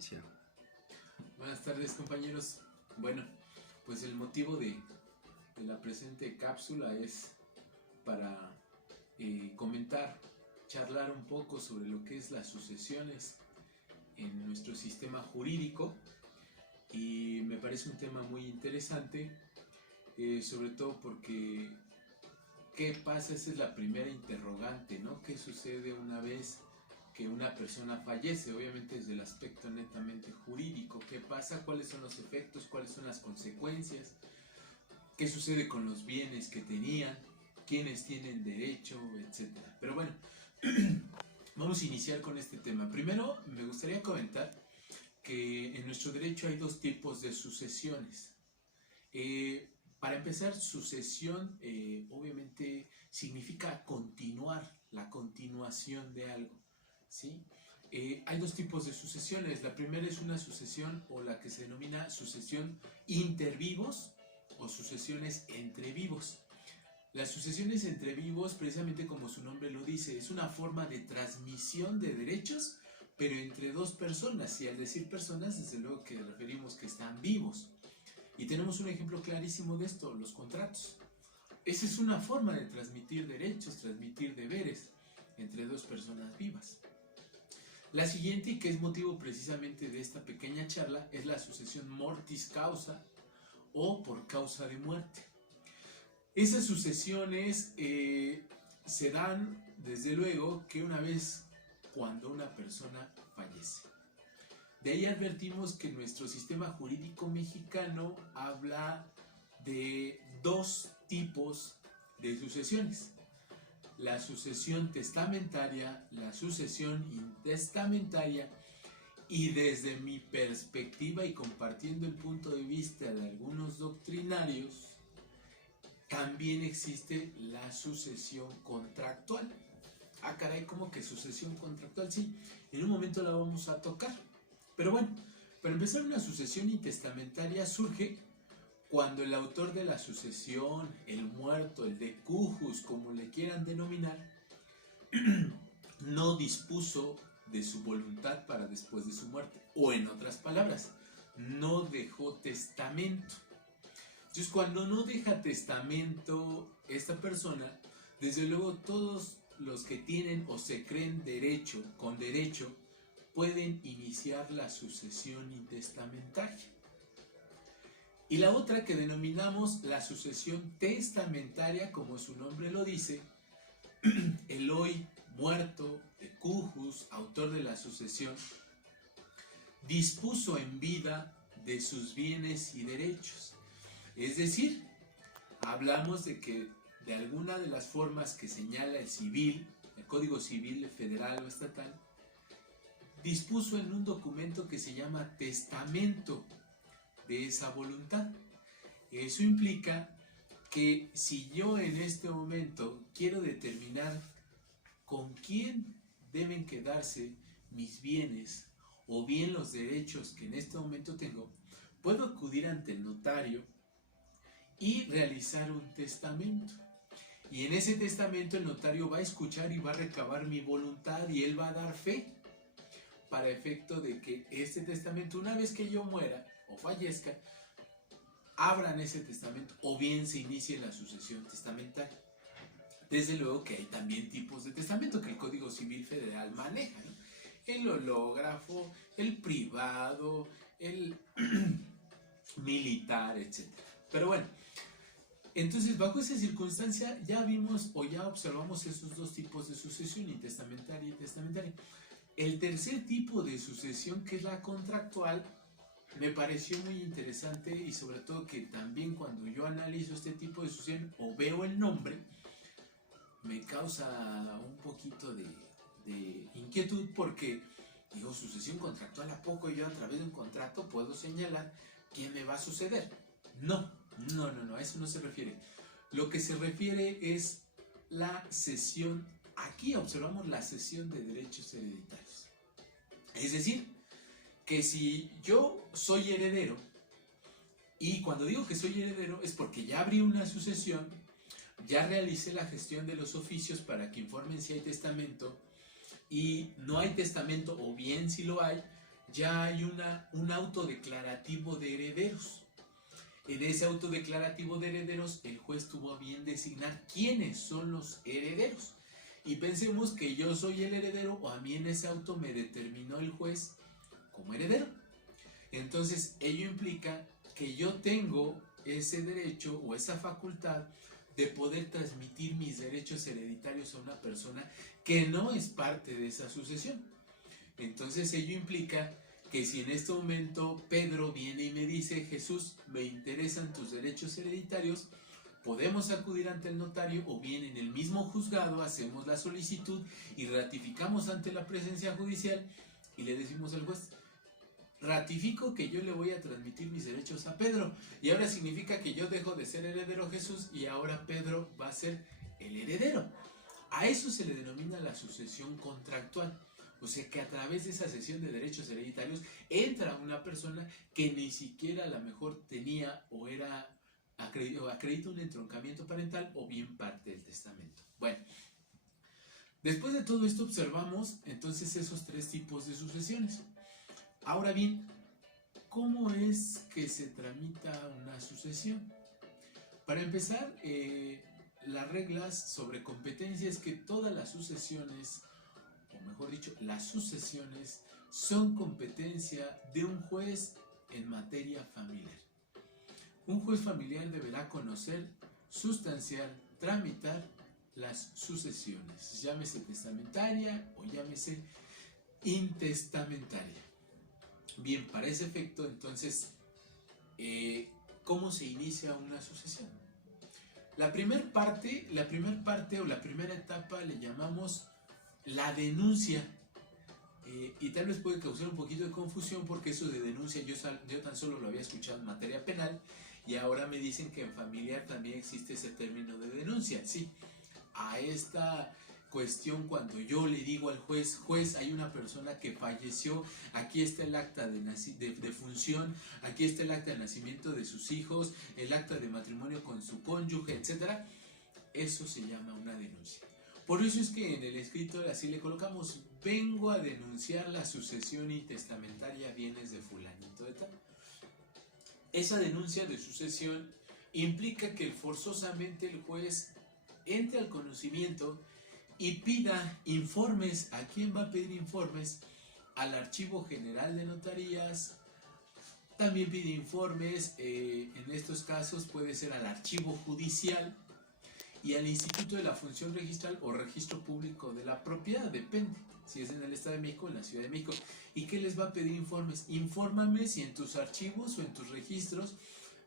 inicia. Buenas tardes, compañeros. Bueno, pues el motivo de la presente cápsula es para comentar, charlar un poco sobre lo que es las sucesiones en nuestro sistema jurídico, y me parece un tema muy interesante, sobre todo porque ¿qué pasa? Esa es la primera interrogante, ¿no? ¿Qué sucede una vez que una persona fallece? Obviamente desde el aspecto netamente jurídico. ¿Qué pasa? ¿Cuáles son los efectos? ¿Cuáles son las consecuencias? ¿Qué sucede con los bienes que tenían? ¿Quiénes tienen derecho? Etcétera. Pero bueno, vamos a iniciar con este tema. Primero, me gustaría comentar que en nuestro derecho hay dos tipos de sucesiones. Para empezar, sucesión obviamente significa continuar, la continuación de algo, ¿sí? Hay dos tipos de sucesiones. La primera es una sucesión, o la que se denomina sucesión intervivos o sucesiones entre vivos. Las sucesiones entre vivos, precisamente como su nombre lo dice, es una forma de transmisión de derechos, pero entre dos personas, y al decir personas, desde luego que referimos que están vivos. Y tenemos un ejemplo clarísimo de esto, los contratos. Esa es una forma de transmitir derechos, transmitir deberes entre dos personas vivas. La siguiente, y que es motivo precisamente de esta pequeña charla, es la sucesión mortis causa o por causa de muerte. Esas sucesiones se dan, desde luego, que una vez cuando una persona fallece. De ahí advertimos que nuestro sistema jurídico mexicano habla de dos tipos de sucesiones: la sucesión testamentaria, la sucesión intestamentaria, y desde mi perspectiva y compartiendo el punto de vista de algunos doctrinarios, también existe la sucesión contractual. Ah, caray, ¿cómo que sucesión contractual? Sí, en un momento la vamos a tocar. Pero bueno, para empezar, una sucesión intestamentaria surge cuando el autor de la sucesión, el muerto, el decujus, como le quieran denominar, no dispuso de su voluntad para después de su muerte. O en otras palabras, no dejó testamento. Entonces, cuando no deja testamento esta persona, desde luego todos los que tienen o se creen con derecho, pueden iniciar la sucesión intestamentaria. Y la otra, que denominamos la sucesión testamentaria, como su nombre lo dice, el hoy muerto, decujus, autor de la sucesión, dispuso en vida de sus bienes y derechos. Es decir, hablamos de que de alguna de las formas que señala el civil, el Código Civil federal o estatal, dispuso en un documento que se llama testamento de esa voluntad. Eso implica que si yo en este momento quiero determinar con quién deben quedarse mis bienes o bien los derechos que en este momento tengo, puedo acudir ante el notario y realizar un testamento. Y en ese testamento el notario va a escuchar y va a recabar mi voluntad, y él va a dar fe para efecto de que este testamento, una vez que yo muera o fallezca, abran ese testamento o bien se inicie la sucesión testamentaria. Desde luego que hay también tipos de testamento que el Código Civil Federal maneja, ¿no? El hológrafo, el privado, el militar, etc. Pero bueno, entonces bajo esa circunstancia ya vimos o ya observamos esos dos tipos de sucesión, intestamentaria y testamentaria. El tercer tipo de sucesión, que es la contractual, me pareció muy interesante, y sobre todo que también cuando yo analizo este tipo de sucesión o veo el nombre, me causa un poquito de inquietud, porque digo, sucesión contractual, ¿a poco yo a través de un contrato puedo señalar qué me va a suceder? No, a eso no se refiere. Lo que se refiere es la cesión. Aquí observamos la cesión de derechos hereditarios. Es decir, que si yo soy heredero, y cuando digo que soy heredero es porque ya abrí una sucesión, ya realicé la gestión de los oficios para que informen si hay testamento, y no hay testamento, o bien si lo hay, ya hay un auto declarativo de herederos. En ese auto declarativo de herederos, el juez tuvo a bien designar quiénes son los herederos. Y pensemos que yo soy el heredero, o a mí en ese auto me determinó el juez como heredero. Entonces, ello implica que yo tengo ese derecho o esa facultad de poder transmitir mis derechos hereditarios a una persona que no es parte de esa sucesión. Entonces, ello implica que si en este momento Pedro viene y me dice: Jesús, me interesan tus derechos hereditarios, podemos acudir ante el notario, o bien en el mismo juzgado hacemos la solicitud y ratificamos ante la presencia judicial y le decimos al juez: ratifico que yo le voy a transmitir mis derechos a Pedro, y ahora significa que yo dejo de ser heredero Jesús y ahora Pedro va a ser el heredero. A eso se le denomina la sucesión contractual. O sea que a través de esa cesión de derechos hereditarios entra una persona que ni siquiera a lo mejor tenía o acredita un entroncamiento parental o bien parte del testamento. Bueno, después de todo esto observamos entonces esos tres tipos de sucesiones. Ahora bien, ¿cómo es que se tramita una sucesión? Para empezar, las reglas sobre competencia es que todas las sucesiones, o mejor dicho, las sucesiones son competencia de un juez en materia familiar. Un juez familiar deberá conocer, sustanciar, tramitar las sucesiones, llámese testamentaria o llámese intestamentaria. Bien, para ese efecto, entonces, ¿cómo se inicia una sucesión? La primera parte o la primera etapa le llamamos la denuncia, y tal vez puede causar un poquito de confusión porque eso de denuncia yo tan solo lo había escuchado en materia penal, y ahora me dicen que en familiar también existe ese término de denuncia. Sí, a esta cuestión, cuando yo le digo al juez: juez, hay una persona que falleció, aquí está el acta de función, aquí está el acta de nacimiento de sus hijos, el acta de matrimonio con su cónyuge, etc. Eso se llama una denuncia. Por eso es que en el escrito así le colocamos: vengo a denunciar la sucesión intestamentaria bienes de fulanito de tal. Esa denuncia de sucesión implica que forzosamente el juez entre al conocimiento y pida informes. ¿A quién va a pedir informes? Al Archivo General de Notarías. También pide informes, en estos casos puede ser al Archivo Judicial y al Instituto de la Función Registral o Registro Público de la Propiedad, depende si es en el Estado de México o en la Ciudad de México. ¿Y qué les va a pedir informes? Infórmame si en tus archivos o en tus registros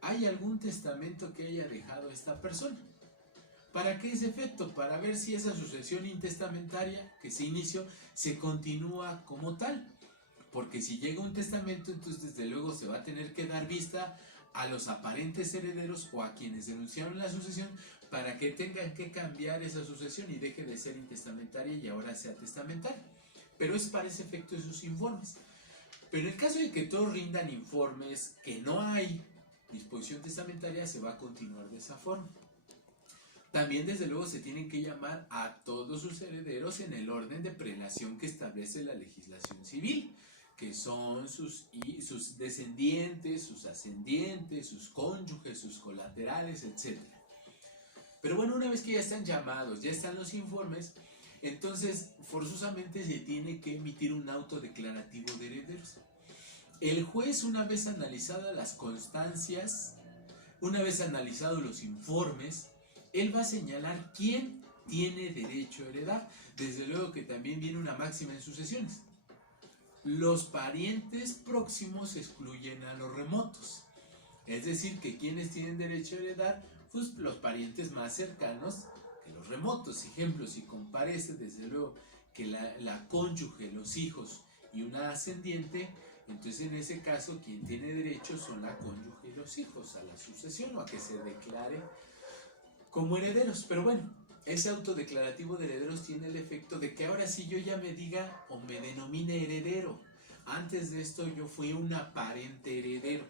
hay algún testamento que haya dejado esta persona. ¿Para qué ese efecto? Para ver si esa sucesión intestamentaria que se inició se continúa como tal. Porque si llega un testamento, entonces desde luego se va a tener que dar vista a los aparentes herederos o a quienes denunciaron la sucesión para que tengan que cambiar esa sucesión y deje de ser intestamentaria y ahora sea testamentaria. Pero es para ese efecto esos informes. Pero en el caso de que todos rindan informes que no hay disposición testamentaria, se va a continuar de esa forma. También desde luego se tienen que llamar a todos sus herederos en el orden de prelación que establece la legislación civil, que son sus descendientes, sus ascendientes, sus cónyuges, sus colaterales, etc. Pero bueno, una vez que ya están llamados, ya están los informes, entonces forzosamente se tiene que emitir un auto declarativo de herederos. El juez, una vez analizadas las constancias, una vez analizados los informes, él va a señalar quién tiene derecho a heredar. Desde luego que también viene una máxima en sucesiones: los parientes próximos excluyen a los remotos. Es decir, que quienes tienen derecho a heredar, pues los parientes más cercanos que los remotos. Ejemplo, si comparece desde luego que la cónyuge, los hijos y una ascendiente, entonces en ese caso quien tiene derecho son la cónyuge y los hijos a la sucesión o a que se declare como herederos. Pero bueno, ese autodeclarativo de herederos tiene el efecto de que ahora sí yo ya me diga o me denomine heredero. Antes de esto yo fui un aparente heredero.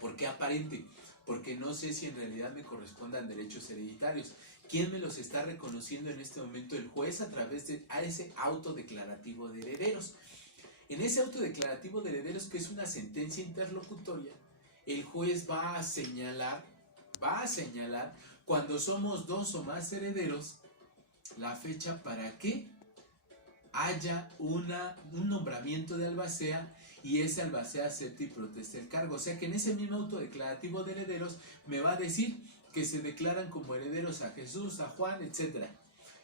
¿Por qué aparente? Porque no sé si en realidad me correspondan derechos hereditarios. ¿Quién me los está reconociendo en este momento? El juez, a través de ese autodeclarativo de herederos. En ese auto declarativo de herederos, que es una sentencia interlocutoria, el juez va a señalar cuando somos dos o más herederos, la fecha para que haya un nombramiento de albacea y ese albacea acepte y proteste el cargo. O sea que en ese mismo auto declarativo de herederos me va a decir que se declaran como herederos a Jesús, a Juan, etc.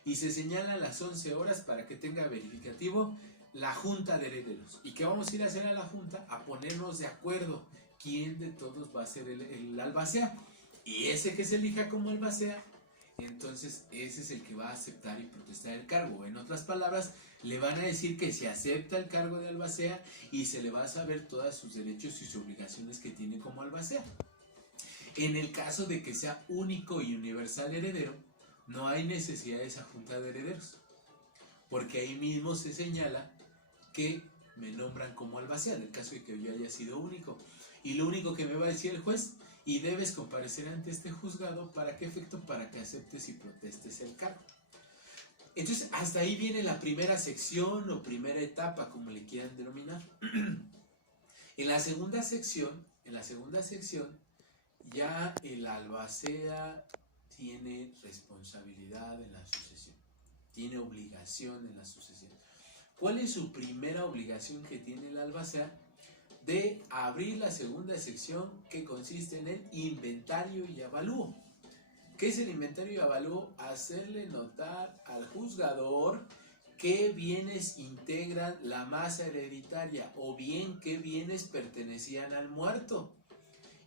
Y se señalan las 11 horas para que tenga verificativo la junta de herederos. ¿Y qué vamos a ir a hacer a la junta? A ponernos de acuerdo quién de todos va a ser el albacea. Y ese que se elija como albacea, entonces ese es el que va a aceptar y protestar el cargo. En otras palabras, le van a decir que se acepta el cargo de albacea y se le va a saber todos sus derechos y sus obligaciones que tiene como albacea. En el caso de que sea único y universal heredero, no hay necesidad de esa junta de herederos, porque ahí mismo se señala que me nombran como albacea, en el caso de que yo haya sido único. Y lo único que me va a decir el juez: y debes comparecer ante este juzgado, ¿para qué efecto? Para que aceptes y protestes el cargo. Entonces, hasta ahí viene la primera sección o primera etapa, como le quieran denominar. En la segunda sección, ya el albacea tiene responsabilidad en la sucesión, tiene obligación en la sucesión. ¿Cuál es su primera obligación que tiene el albacea? De abrir la segunda sección, que consiste en el inventario y avalúo. ¿Qué es el inventario y avalúo? Hacerle notar al juzgador qué bienes integran la masa hereditaria, o bien qué bienes pertenecían al muerto,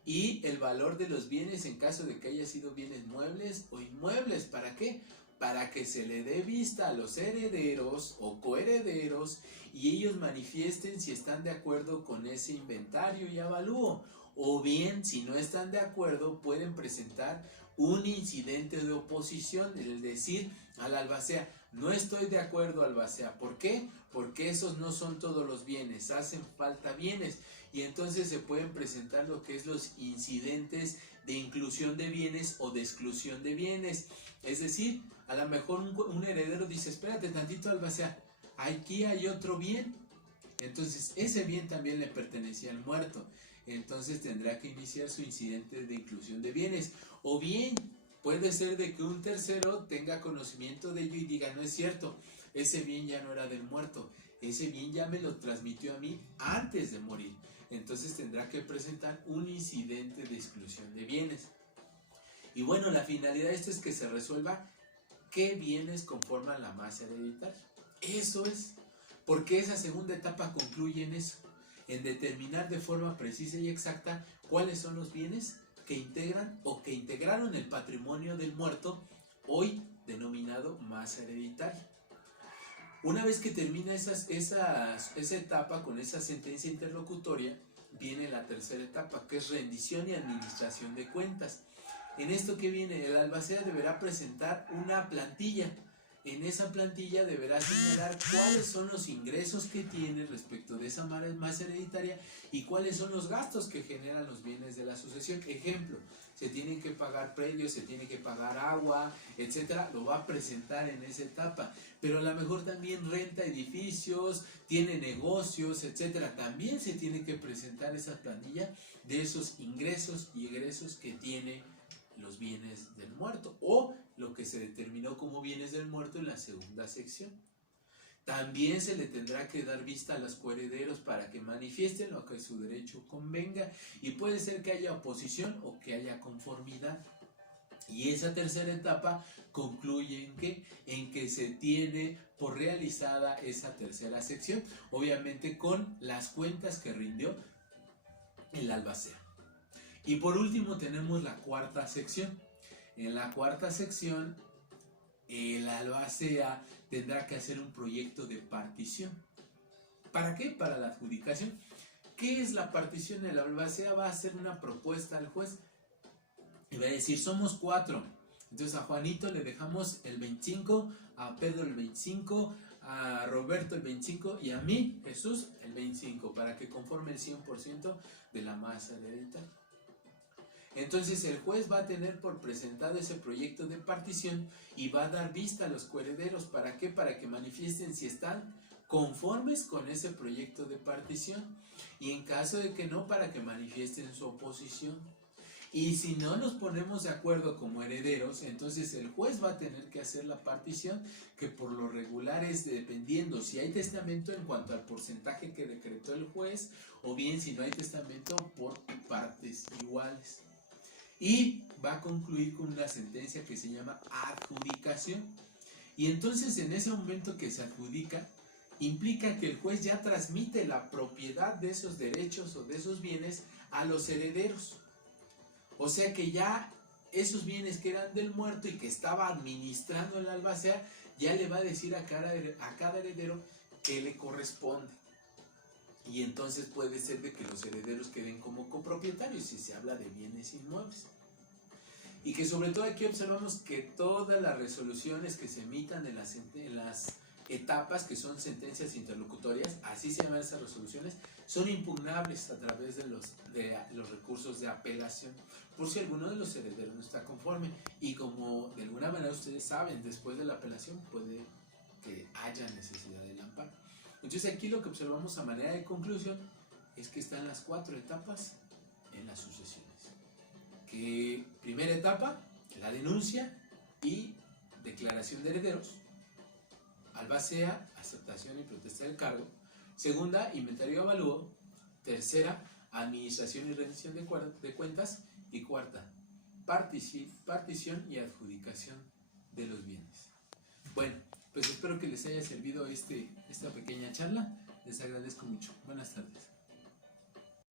y el valor de los bienes en caso de que haya sido bienes muebles o inmuebles. ¿Para qué? Para que se le dé vista a los herederos o coherederos y ellos manifiesten si están de acuerdo con ese inventario y avalúo, o bien, si no están de acuerdo, pueden presentar un incidente de oposición, es decir, al albacea: no estoy de acuerdo, albacea. ¿Por qué? Porque esos no son todos los bienes, hacen falta bienes. Y entonces se pueden presentar lo que es los incidentes de inclusión de bienes o de exclusión de bienes. Es decir, a lo mejor un heredero dice: espérate tantito, albacea, aquí hay otro bien. Entonces ese bien también le pertenecía al muerto. Entonces tendrá que iniciar su incidente de inclusión de bienes. O bien puede ser de que un tercero tenga conocimiento de ello y diga: no es cierto, ese bien ya no era del muerto, ese bien ya me lo transmitió a mí antes de morir. Entonces tendrá que presentar un incidente de exclusión de bienes. Y bueno, la finalidad de esto es que se resuelva qué bienes conforman la masa hereditaria. Eso es, porque esa segunda etapa concluye en eso, en determinar de forma precisa y exacta cuáles son los bienes que integran o que integraron el patrimonio del muerto, hoy denominado masa hereditaria. Una vez que termina esa etapa con esa sentencia interlocutoria, viene la tercera etapa, que es rendición y administración de cuentas. En esto que viene, el albacea deberá presentar una plantilla. En esa plantilla deberá señalar cuáles son los ingresos que tiene respecto de esa masa hereditaria y cuáles son los gastos que generan los bienes de la sucesión. Ejemplo: se tienen que pagar predios, se tiene que pagar agua, etcétera. Lo va a presentar en esa etapa. Pero a lo mejor también renta edificios, tiene negocios, etcétera. También se tiene que presentar esa plantilla de esos ingresos y egresos que tiene los bienes del muerto, o lo que se determinó como bienes del muerto en la segunda sección. También se le tendrá que dar vista a los coherederos para que manifiesten lo que su derecho convenga, y puede ser que haya oposición o que haya conformidad. Y esa tercera etapa concluye en que se tiene por realizada esa tercera sección, obviamente con las cuentas que rindió el albacea. Y por último tenemos la cuarta sección. En la cuarta sección, el albacea tendrá que hacer un proyecto de partición. ¿Para qué? Para la adjudicación. ¿Qué es la partición? El albacea va a hacer una propuesta al juez y va a decir: somos 4. Entonces a Juanito le dejamos el 25, a Pedro el 25, a Roberto el 25 y a mí, Jesús, el 25, para que conforme el 100% de la masa hereditaria. Entonces el juez va a tener por presentado ese proyecto de partición y va a dar vista a los coherederos. ¿Para qué? Para que manifiesten si están conformes con ese proyecto de partición, y en caso de que no, para que manifiesten su oposición. Y si no nos ponemos de acuerdo como herederos, entonces el juez va a tener que hacer la partición, que por lo regular es dependiendo si hay testamento en cuanto al porcentaje que decretó el juez, o bien si no hay testamento por partes iguales. Y va a concluir con una sentencia que se llama adjudicación. Y entonces en ese momento que se adjudica, implica que el juez ya transmite la propiedad de esos derechos o de esos bienes a los herederos. O sea que ya esos bienes que eran del muerto y que estaba administrando el albacea, ya le va a decir a cada heredero qué le corresponde. Y entonces puede ser de que los herederos queden como copropietarios si se habla de bienes inmuebles. Y que sobre todo aquí observamos que todas las resoluciones que se emitan en las etapas, que son sentencias interlocutorias, así se llaman esas resoluciones, son impugnables a través de los recursos de apelación, por si alguno de los herederos no está conforme. Y como de alguna manera ustedes saben, después de la apelación puede que haya necesidad del amparo. Entonces aquí lo que observamos a manera de conclusión es que están las 4 etapas en las sucesiones. Que primera etapa, la denuncia y declaración de herederos. Albacea, aceptación y protesta del cargo. Segunda, inventario y avalúo. Tercera, administración y rendición de cuentas. Y cuarta, partición y adjudicación de los bienes. Bueno, pues espero que les haya servido esta pequeña charla. Les agradezco mucho. Buenas tardes.